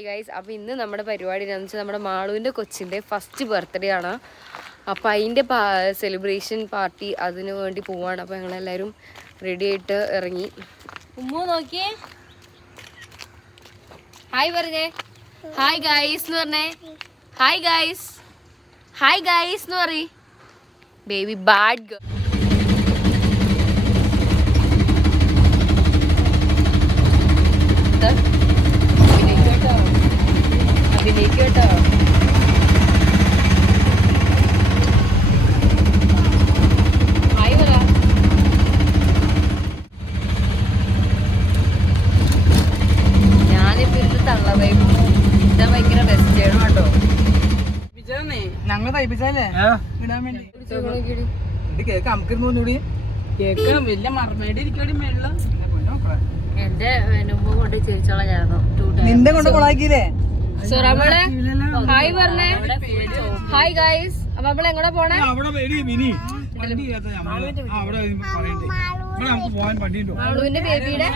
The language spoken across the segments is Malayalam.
ഹായ് ഗൈസ്, അപ്പോൾ ഇന്ന് നമ്മുടെ പരിപാടി എന്താണെന്ന് വെച്ചാൽ നമ്മുടെ മാളുവിൻ്റെ കൊച്ചിൻ്റെ ഫസ്റ്റ് ബർത്ത്ഡേ ആണ്. അപ്പോൾ അതിൻ്റെ സെലിബ്രേഷൻ പാർട്ടി അതിനു വേണ്ടി പോവാണ്. അപ്പോൾ ഞങ്ങളെല്ലാവരും റെഡി ആയിട്ട് ഇറങ്ങി. ഉമ്മു നോക്കിയേ, ഹായ് പറഞ്ഞേ, ഹായ് ഗൈസ് എന്ന് പറഞ്ഞേ, ഹായ് ഗൈസ്, ഹായ് ഗൈസ് എന്ന് പറയ്. Baby bad girl. അഭിനയിക്കട്ടോ. ഹായ് പറ. ഞാനിപ്പോ ഇരുന്ന് തള്ളവൈബ് ഭയങ്കര വെസ്റ്റേൺ കേട്ടോ. ഞങ്ങൾ തയ്പ്പിച്ചല്ലേ ഇടാൻ വേണ്ടി കേക്ക് നമുക്കിരുന്നൂടി കേക്ക് വലിയ മറമേടി ഇരിക്കോടി മേളില്. എന്റെ മുമ്പ് കൊണ്ട് ചിരിച്ചോളായിരുന്നു. നിന്റെ കൊണ്ട് കൊളാക്കിയില്ലേ. ഹായ് പറഞ്ഞേ, ഹായ് ഗൈസ്. അപ്പൊ നമ്മള് എങ്ങോട്ടാ പോണേ? മാളുവിന്റെ ബേബിയുടെ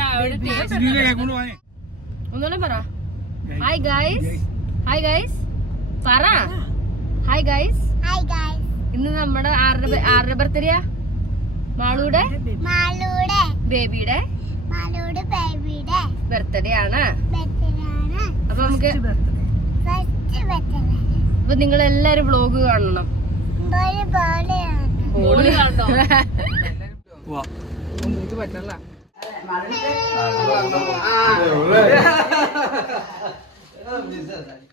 ഒന്നുകൂടെ പറ. ഹായ് ഗൈസ്, ഹായ് ഗൈസ് പറ. Hi guys. ഇന്ന് നമ്മുടെ ആരുടെ ബർത്ത്ഡേയാ? മാളുടെ ബേബിയുടെ ബർത്ത്ഡേ ആണ്. അപ്പൊ നമുക്ക് അപ്പൊ നിങ്ങൾ എല്ലാരും വ്ലോഗ് കാണണം.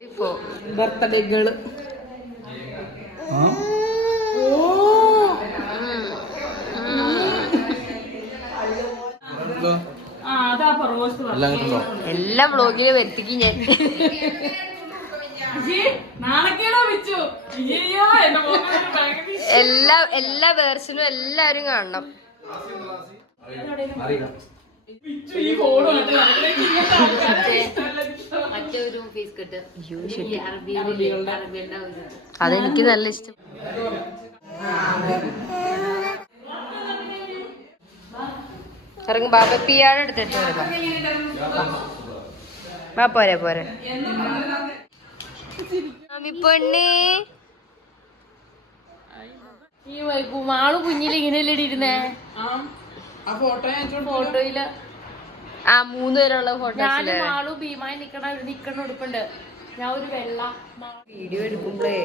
ഇപ്പോ ബർത്ത്ഡേകള് എല്ലാ വ്ലോഗിലും എത്തിക്കും ഞാൻ. എല്ലാ വേർഷനും എല്ലാരും കാണണം. അതെനിക്ക് നല്ല ഇഷ്ടം. ഇറങ്ങും ബാബ പിയാണ് എടുത്തിട്ട് ബാ. പോരെ പോരെ പെണ്ണേ. മാളു കുഞ്ഞില് ഇങ്ങനെയല്ലേ ഇരുന്നേ ഫോട്ടോയില്. ആ 3 പേരുള്ള ഫോട്ടോ. ഞാനും മാളു ഭീമായി നിക്കണ ഉടുപ്പുണ്ട്. ഞാൻ ഒരു വെള്ള വീഡിയോ എടുക്കുമ്പോഴേ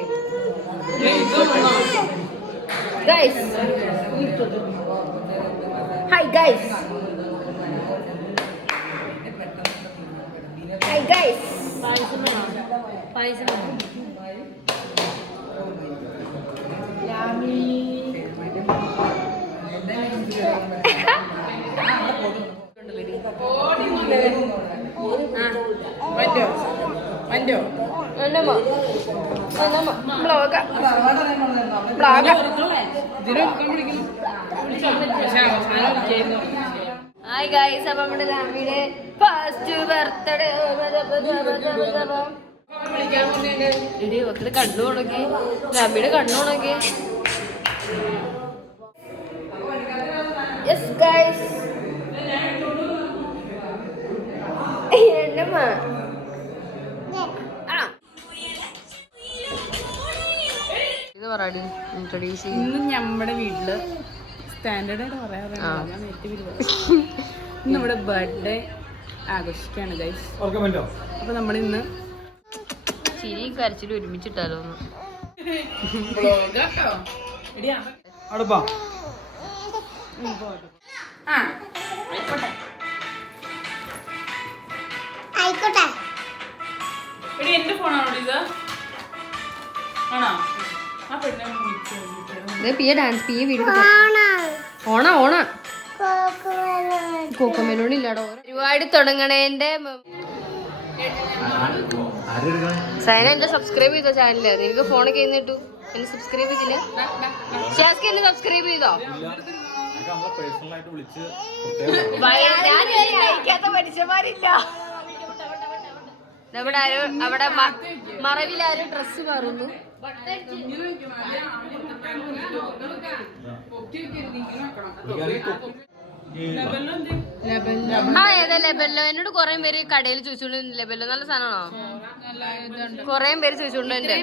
ഹായ് ഗൈസ്, ഹായ് ഗൈസ്. പായസം ഹായ് ഗൈസ്. അപ്പൊ നമ്മുടെ ലാമിയുടെ ഫസ്റ്റ് ബർത്ത്ഡേ. ഇടി മക്കള് കണ്ണു ഉണക്കി, ലാമിയുടെ കണ്ണു ഉണക്കി. Yes guys. എന്നമ്മ ഇത് പറയാടി ഇൻട്രൊഡ്യൂസ് ചെയ്യും. ഇന്ന് നമ്മുടെ വീട്ടില് സ്റ്റാൻഡേർഡ് ആയിട്ട് പറയാറുണ്ട്. ഞാൻ നമ്മുടെ ബർത്ത്ഡേ ആഘോഷിക്കാണ് ഗൈസ്. അപ്പൊ നമ്മളിന്ന് ചിരിയും കരച്ചിലും ഒരുമിച്ചിട്ടാലോ ഒന്ന്. എന്റെ ഫോണാണോ ഇത്? ആണോ? പിയ ഡാൻസ് പിയ വീഡിയോ ഓണ കോക്കമെലോണില്ലാടോ. ഒരുപാട് തുടങ്ങണേന്റെ സൈന എന്നെ സബ്സ്ക്രൈബ് ചെയ്തോ ചാനല്? നിനക്ക് ഫോണൊക്കെ കിട്ടു. എന്നെ സബ്സ്ക്രൈബ് ചെയ്തില്ല? ഷാസ്കി എന്നെ സബ്സ്ക്രൈബ് ചെയ്തോ? ഞാൻ മനുഷ്യന്മാരില്ല. നമ്മുടെ അവിടെ മറവിലാരും ഡ്രസ് മാറുന്നു. ആ ഏതാ ലെബല്ലോ? എന്നോട് കൊറേ പേര് കടയിൽ ചോദിച്ചോണ്ട് ലെബല്ലോ നല്ല സാധനമാണോ? കൊറേ പേര് ചോദിച്ചോണ്ട്.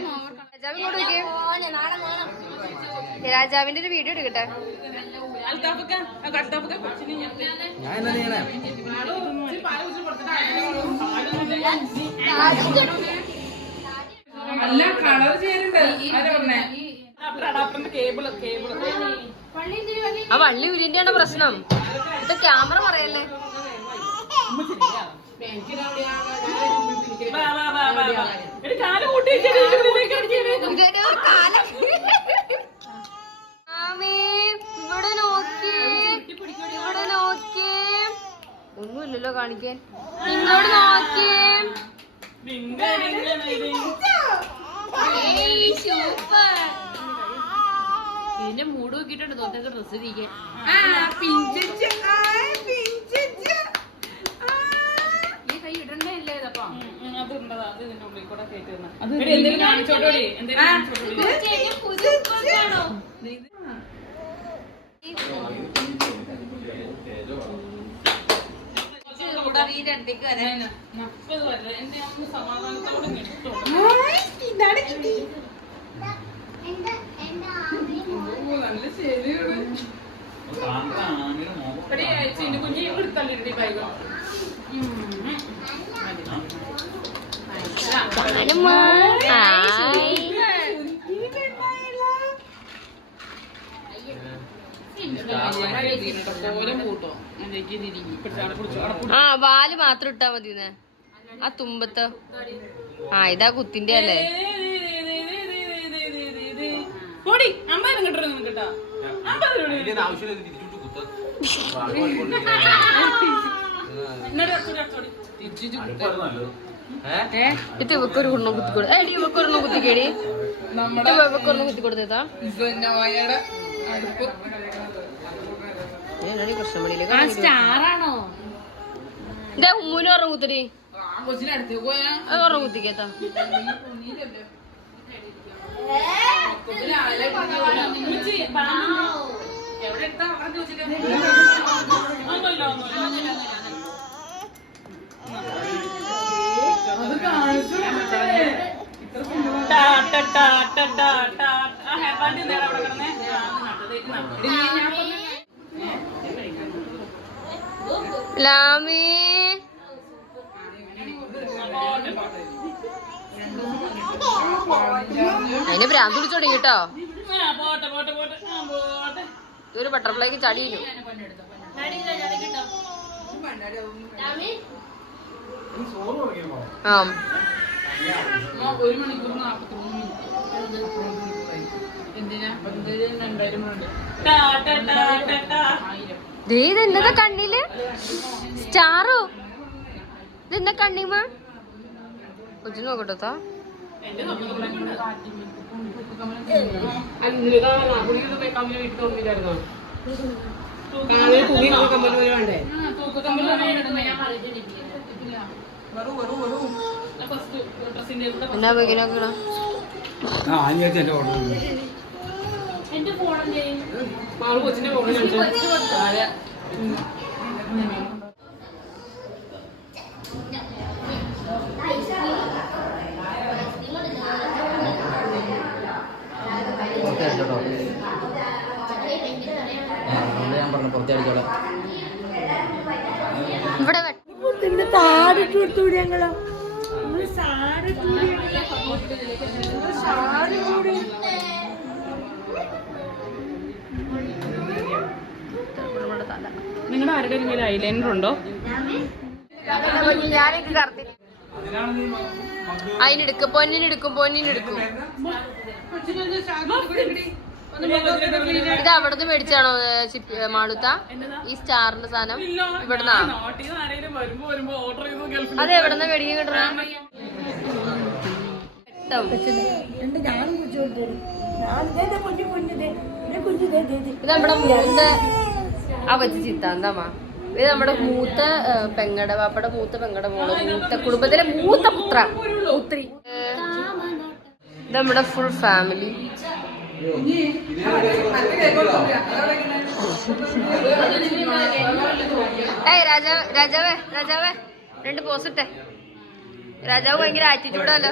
രാജാവിന്റെ ഒരു വീഡിയോ എടുക്കട്ടെ. അല്ല കളർ ചെയ്യാനുണ്ട്. ആ വള്ളി ഉരിന്റെ പ്രശ്നം. ഇത് ക്യാമറ പറയല്ലേ. ഇവിടെ നോക്കിയേ, ഇവിടെ നോക്കിയേ. ഒന്നുമില്ലല്ലോ കാണിക്കാൻ. ഇങ്ങോട്ട് നോക്കിയേ. ഇതിന്റെ മൂട് നോക്കിട്ടുണ്ട് തോറ്റൊക്കെ ഡ്രസ് ഇരിക്കാൻ. ഈ കൈ ഇടണ്ടേ ഇല്ലേ ഇതപ്പം? ആ വാല് മാത്രം ഇട്ടാ മതി. ആ തുമ്പത്ത് ആ ഇതാ കുത്തിന്റെ അല്ലേ? ഇത് ഇവക്കൊരു കുണ്ണ കുത്തിക്കൊടു. ഇവക്കൊരെണ്ണം കുത്തിക്കേടി. ഇവക്കൊരെണ്ണം കുത്തിക്കൊടുത്തേതാ സ്റ്റാറാണോ? ഇതാ ഉമ്മൂന് പറഞ്ഞ കുത്തടി. അത് പറഞ്ഞ കുത്തിക്കേത്താ. ലാമി അതിന് ഭ്രാന്ത് പിടിച്ചു തുടങ്ങി കേട്ടോ. ഇതൊരു ബട്ടർഫ്ലൈക്ക് ചടി കഴിഞ്ഞു. ആ ഇതെന്നതാ കണ്ണില് സ്റ്റാറോ? ഇതെന്താ കണ്ണിമ കൊച്ചു നോക്കട്ടോ. എന്നാ വെക്കിനോക്കണ കൊച്ചിന്റെ ഇവിടെ താടിട്ട് കൊടുത്തൂടി ഞങ്ങളോ. നിങ്ങളുടെ ആരുടെ ഐലൈനർ ഉണ്ടോ? അതിനെടുക്കും പൊന്നിനെടുക്കും. ഇത് അവിടുന്ന് മേടിച്ചാണോ മാളുത്ത ഈ സ്റ്റാറിന്റെ സാധനം? ഇവിടുന്നാ? അത് എവിടുന്ന മേടിക്കാൻ കിട്ടണം? ഇത് നമ്മുടെ മൂത്ത ആ വെച്ച് ചിത്താന്തമാ. ഇത് നമ്മുടെ മൂത്ത പെങ്ങടെ വാപ്പയുടെ മൂത്ത പെങ്ങടെ മോള്, മൂത്ത കുടുംബത്തിലെ മൂത്ത പുത്രി. ഇത് നമ്മുടെ ഫുൾ ഫാമിലി. ഏയ് രാജാവേ രാജാവേ 2 പോസ് ഇട്ടേ. രാജാവ് ഭയങ്കര ആറ്റിറ്റ്യൂഡല്ലോ.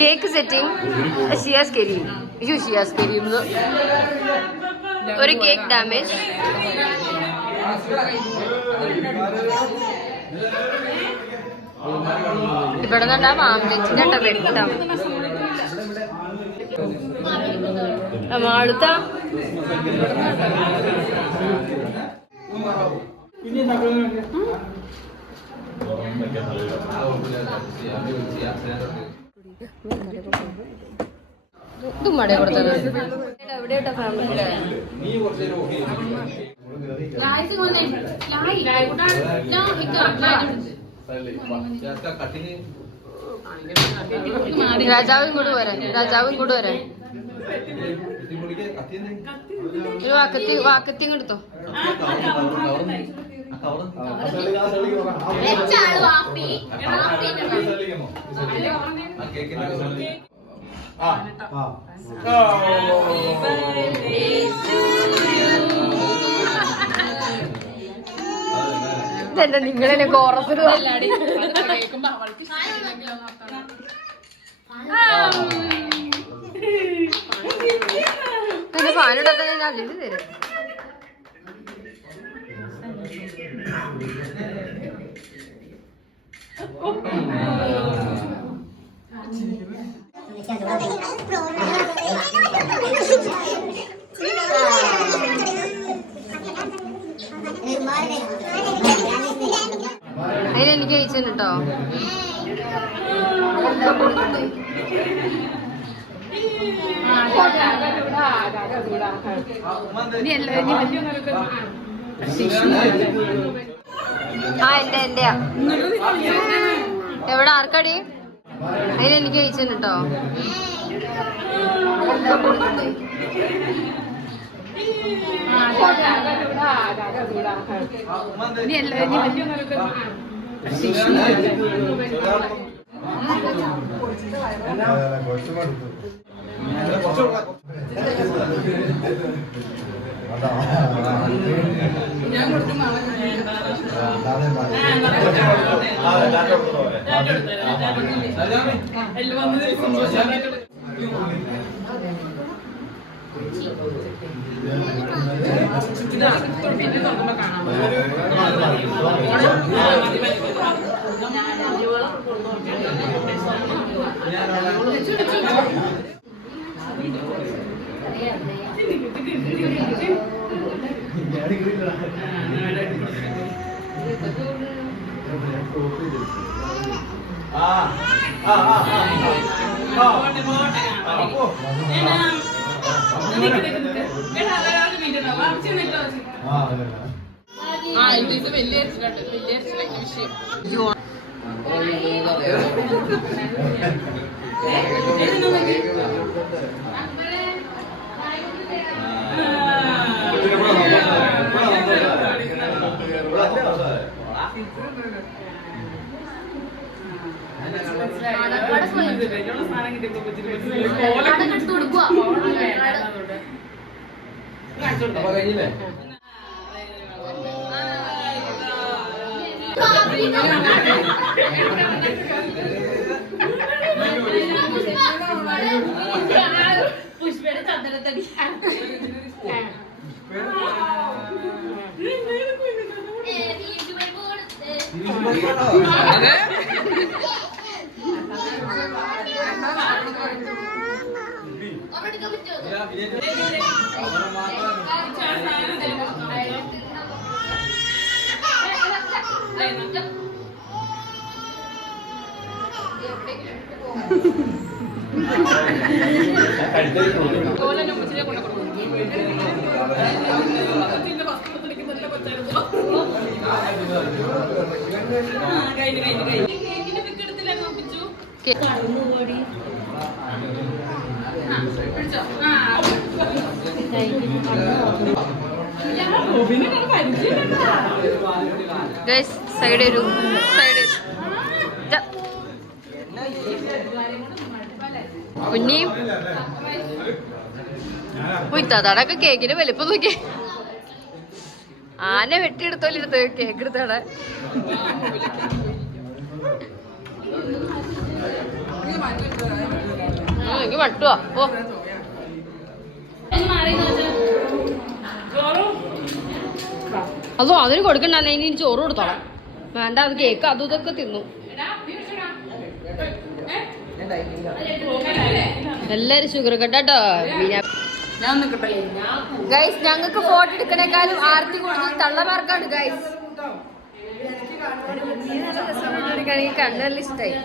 Cake setting Shiyas Kareem. ഷിയാസ് കരീം ഒരു കേക്ക് ഡാമേജ്. ഇവിടെ നിന്നാ മാംലെറ്റിന്റെ വെട്ടം മാളുത്ത മട കൊടുത്തത് എവിടെയാ ഫാമിലി. രാജാവും കൂടെ വരാൻ ഒരു വാക്കത്തിയും എടുത്തോ. ഇതെന്താ നിങ്ങളെന്നെ കോറസ് പാലിടാത്ത ഞാൻ അതിന് തരും. അതിനെനിക്ക് കഴിച്ചു കേട്ടോ. ആ എന്റെയാ എവിടെ ആർക്കടി? അതിനെനിക്ക് കഴിച്ചു കേട്ടോ. പുഷ്പയുടെ ചന്ദനത്തടി സൈഡ് ഒരു സൈഡ് കുഞ്ഞിയും ഇത്താടാക്കെ കേക്കിന് വലിപ്പം നോക്കി. ആന വെട്ടിയെടുത്തോലിരുത്ത് കേക്ക് എടുത്താടെ. എനിക്ക് വട്ടുവാ. ഓ അതോ അതിന് കൊടുക്കണ്ട, ഇനി ചോറ് കൊടുത്തോളാം. വേണ്ട, അത് കേക്ക് അതും ഇതൊക്കെ തിന്നു. എല്ലാരും ഷുഗർ കട്ടാട്ടോ. ഗൈസ്, ഞങ്ങൾക്ക് ഫോട്ടോ എടുക്കണേക്കാളും ആർത്തി കൂടുതൽ തള്ളമാർക്കാണ് ഗൈസ്. കണ്ണെല്ലാം ഇഷ്ടായി.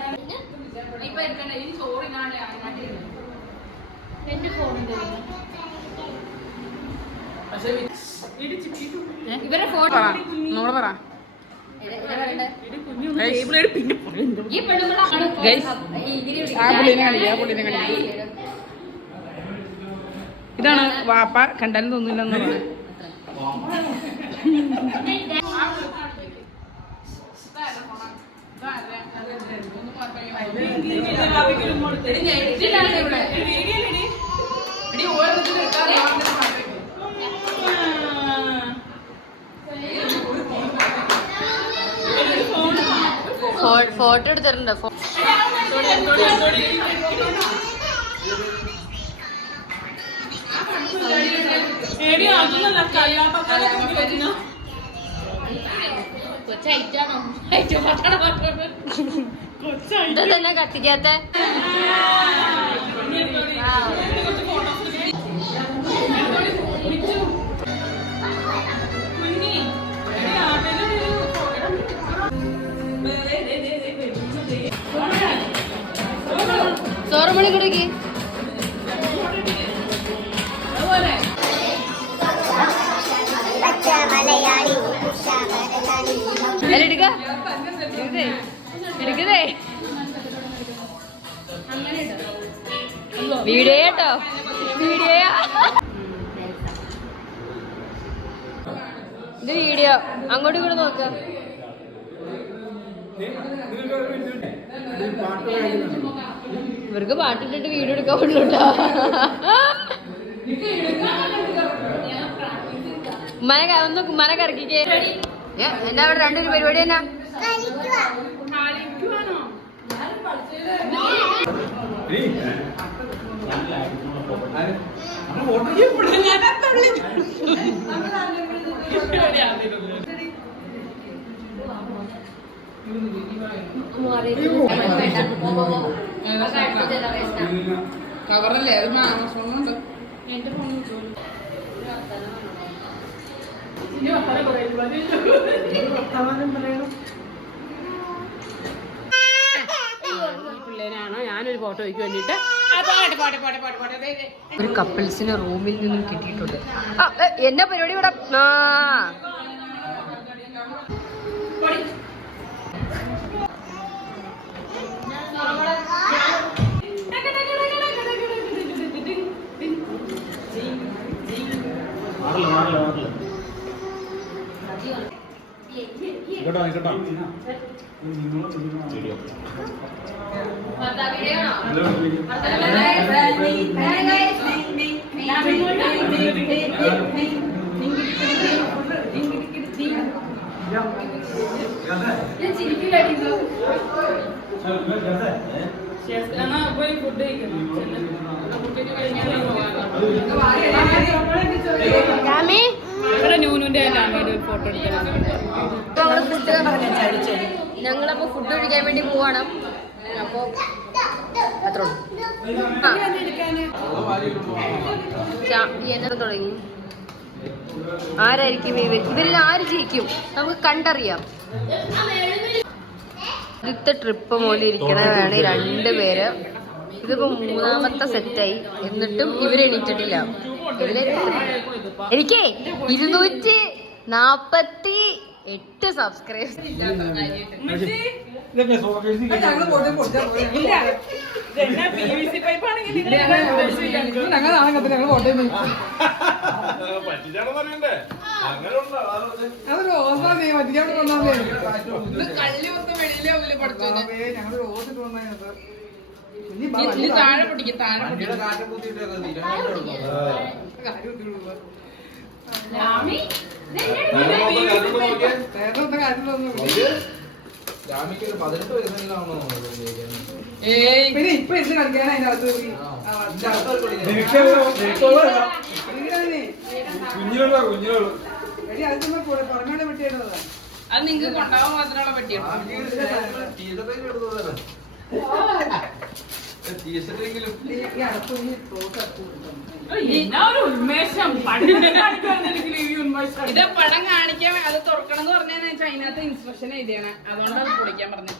ഇവരെ ഫോട്ടോ ഇതാണ് വാപ്പ കണ്ടാലും തോന്നില്ലെന്ന് പറഞ്ഞു. ഫോട്ടോ എടുത്തിട്ടുണ്ട്. തന്നെ കത്തിക്കാത്ത ചോറുമണി കുടുക്കി എടുക്കതേ വീഡിയോ കേട്ടോ, വീഡിയോ ഇത് വീഡിയോ. അങ്ങോട്ടും കൂടെ നോക്ക. ഇവർക്ക് പാട്ടിട്ടിട്ട് വീഡിയോ എടുക്കാൻ പറ്റുന്നുണ്ടോ? ഉമ്മനെ കറക്കിക്കേ. എന്നാ അവിടെ രണ്ടൊരു പരിപാടി എന്നാ? കവറല്ലേ അത് ഫോണുണ്ട്. എന്റെ ഫോൺ പിള്ളേരാണോ ഞാനൊരു ഫോട്ടോയ്ക്ക് വേണ്ടിട്ട് ഒരു കപ്പിൾസിന് റൂമിൽ നിന്നും കിട്ടിയിട്ടുണ്ട്. എന്നാ പരിപാടി ഇവിടെ? ഞങ്ങളപ്പോ ഫുഡ് കഴിക്കാൻ വേണ്ടി പോവാണ്. അപ്പൊ അത്ര തുടങ്ങി. ആരായിരിക്കും ഇവരിൽ ആര് ജയിക്കും നമുക്ക് കണ്ടറിയാം. ആദ്യത്തെ ട്രിപ്പ് പോലെ ഇരിക്കണതാണ് രണ്ടുപേര്. ഇതിപ്പോ മൂന്നാമത്തെ സെറ്റായി, എന്നിട്ടും ഇവര് എണീറ്റിട്ടില്ല. എനിക്കേ 240 8 സബ്സ്ക്രൈബേഴ്സ് ഞങ്ങള് പോട്ടെ പൊടിച്ചാ പോയി ഞങ്ങൾ പോട്ടെ അത് റോസാണ് മറ്റിക്കാൻ കൊണ്ടാന്നേ കള്ളി മൊത്തം വെളിയിലാവില്ലേ പഠിച്ചോനെ ഞങ്ങൾ റോസ് ഇട്ട് വന്നത് താഴെ പൊടിക്കും താഴെ പിന്നെ ഇപ്പൊ എന്ത് കളിക്കാനാ അതിനകത്ത് പുറമേടെ പെട്ടിയിടുന്നതാ അത് നിങ്ങക്ക് കൊണ്ടാവാൻ മാത്രമുള്ള പെട്ടിയാണ് ഇത് പടം കാണിക്കാൻ അത് തുറക്കണം എന്ന് പറഞ്ഞാൽ അതിനകത്ത് ഇൻസ്ട്രക്ഷൻ എഴുതിയാണ് അതുകൊണ്ടാണ് പൊളിക്കാൻ പറഞ്ഞത്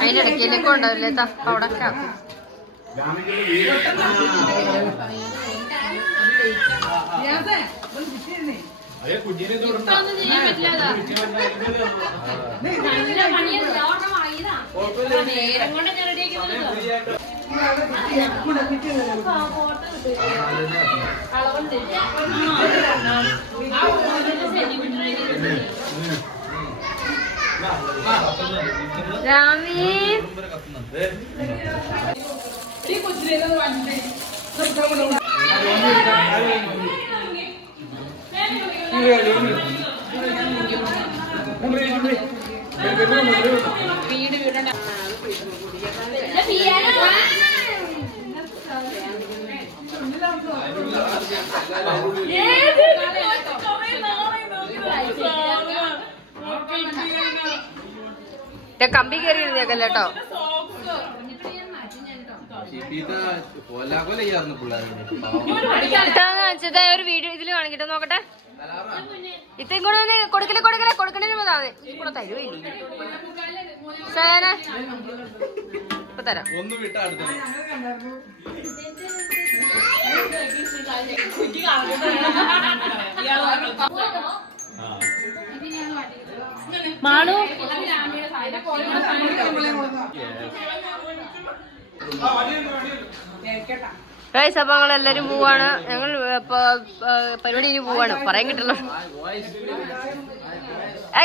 അതിനിടയ്ക്ക് ഉണ്ടാവില്ലേ അവിടെ രാമി കമ്പി കയറി ഇരുന്നേക്കല്ലോ ഒരു വീഡിയോ ഇതിൽ കാണിക്കട്ടെ നോക്കട്ടെ ഇത്രയും കൂടെ കൊടുക്കണേ കൂടെ തരുവേ സേന ഇപ്പൊ തരാം മാളു ഗൈസ് അപ്പൊ ഞങ്ങൾ എല്ലാരും പോവാണ് ഞങ്ങൾ പരിപാടി ഇനി പോവാണ് പറയാൻ കിട്ടില്ല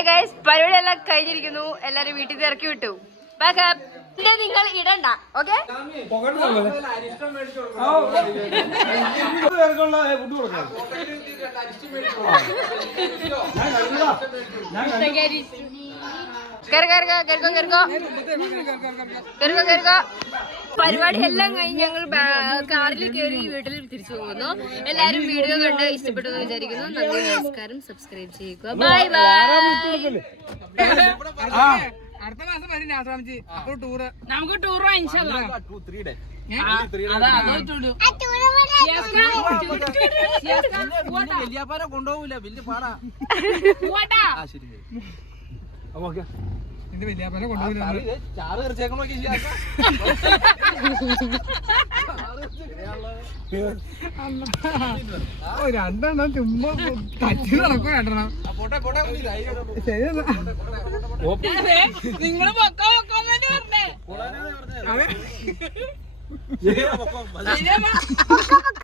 ഗൈസ് പരിപാടി എല്ലാം കഴിഞ്ഞിരിക്കുന്നു എല്ലാരും വീട്ടിൽ നിന്ന് ഇറക്കി വിട്ടു നിങ്ങൾ ഇടണ്ട ഓക്കെ പരിപാടി എല്ലാം കഴിഞ്ഞ് ഞങ്ങൾ കാറിൽ കയറി വീട്ടിൽ തിരിച്ചു പോകുന്നു. എല്ലാരും വീഡിയോ കണ്ട് ഇഷ്ടപ്പെട്ടു എന്ന് വിചാരിക്കുന്നു. നന്ദി, നമസ്കാരം. സബ്സ്ക്രൈബ് ചെയ്യുക. Bye bye. അടുത്ത മാസം വരും ആസാമിച്ച്. അപ്പോൾ ടൂറ് നമുക്ക് ടൂർ വലിയപ്പാരെ കൊണ്ടുപോകൂല, വലിയ പാടാ. എന്റെ വലിയപ്പാരെ കൊണ്ടുപോകില്ല. ചാറ് തീർച്ചയാക്കും നോക്കി രണ്ടെണ്ണം ചുമ്മാ തച്ചു നടക്കും. രണ്ടെണ്ണം നിങ്ങള് പൊക്കാൻ